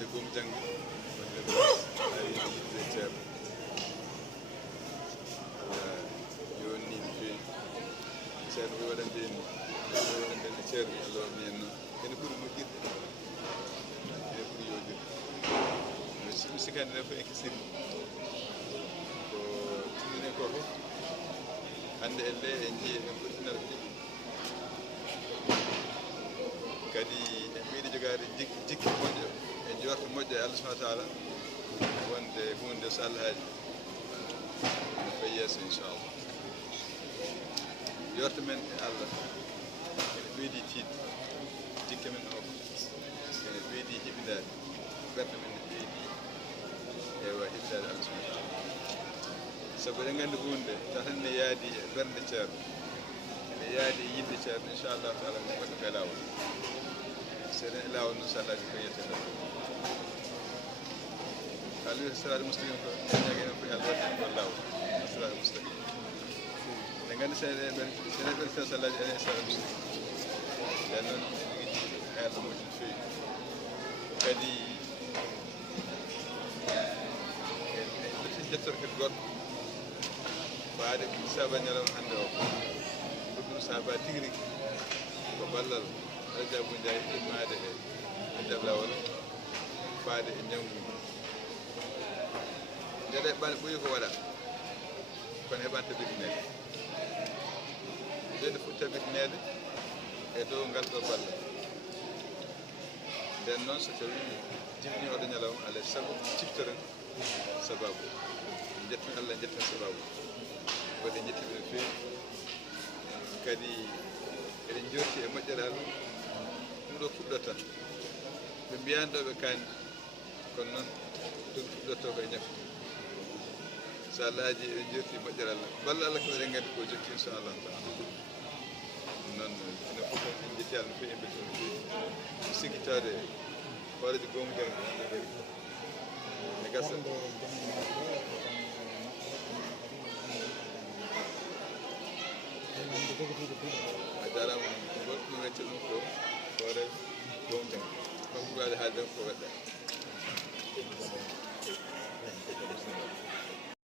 wonde gom jangde wonde ari yidde ceerno yonni no feewi ceerno wi waɗande en ceerno Allah waɗani en noon ene ɓuuri moƴƴirde ene ɓuuri yowdirde mi sikandi nen fof en kisiri ko timmini ko fof hannde elle en jii en ɓurtinata ɗiɗi kadi en mbiɗi jogaade jikki moƴƴo e jorto moƴƴo e Allah subahana taala wonde hunde so Allah haaji ene fayi yeeso inchallah jorto men e Allah ene ɓeydi tiidde jikke men o ene ɓeydi hiɓindaade ɓerde men ne ɓeydi ewa hiɓindaade Allah subahana taala sabu eɗen nganndi hunde tatan ne yaadi e ɓernde ceerno ene yaadi e yidde ceerno inchallahu taala ne waɗi koye laawol so eɗen e laawol noon so Allah ko yiyete ɗon Allah wiya siraatal mustaqim ko ñaagenen fof Allah waɗi en ɗon laawol siraatal mustaqim eɗen nganndi so eɗen ɓerti sallaji enen e siraatal mustaqim nden noon eɗen jogii hayalɗo moƴƴi no feewi kadi en ɓeti jettoro kadi goɗɗo faade ko saba ñalawma hannde o ko ɗum saba tigi rigi ko ballal Aladiabou Ndiaye immaade e Jablawol faade e ñawngu ndeɗe ɓaɗe ɓoyi ko waɗa kono heɓan tabitineede ndeɗe fof tabitineede e dow ngal ɗo ballal nden noon so tawii jibini oɗo ñalawma alaa sago ciftoren sababu jetten Allah jetten sababu waɗi jettiɓe no feewi kadi eɗen jorti e moƴƴere Allah ɗum ɗo fuɗɗot tan ɓe mbiyani ɗo ɓe kaani kono noon ɗum fuɗɗotto koye ñafde so Allah haaji eɗen jorti e moƴƴere Allah balla Allah kam eɗen nganndi ko jokki inchallahu taala ɗum noon enen fof en jetti Allah no feewi en mbeltino no feewi mi sikki tawde hoorejo goomu jam ne gasa a jarama goɗɗum wecce ɗum ko hoore goomu jam kanko waade haalde ko weɗɗa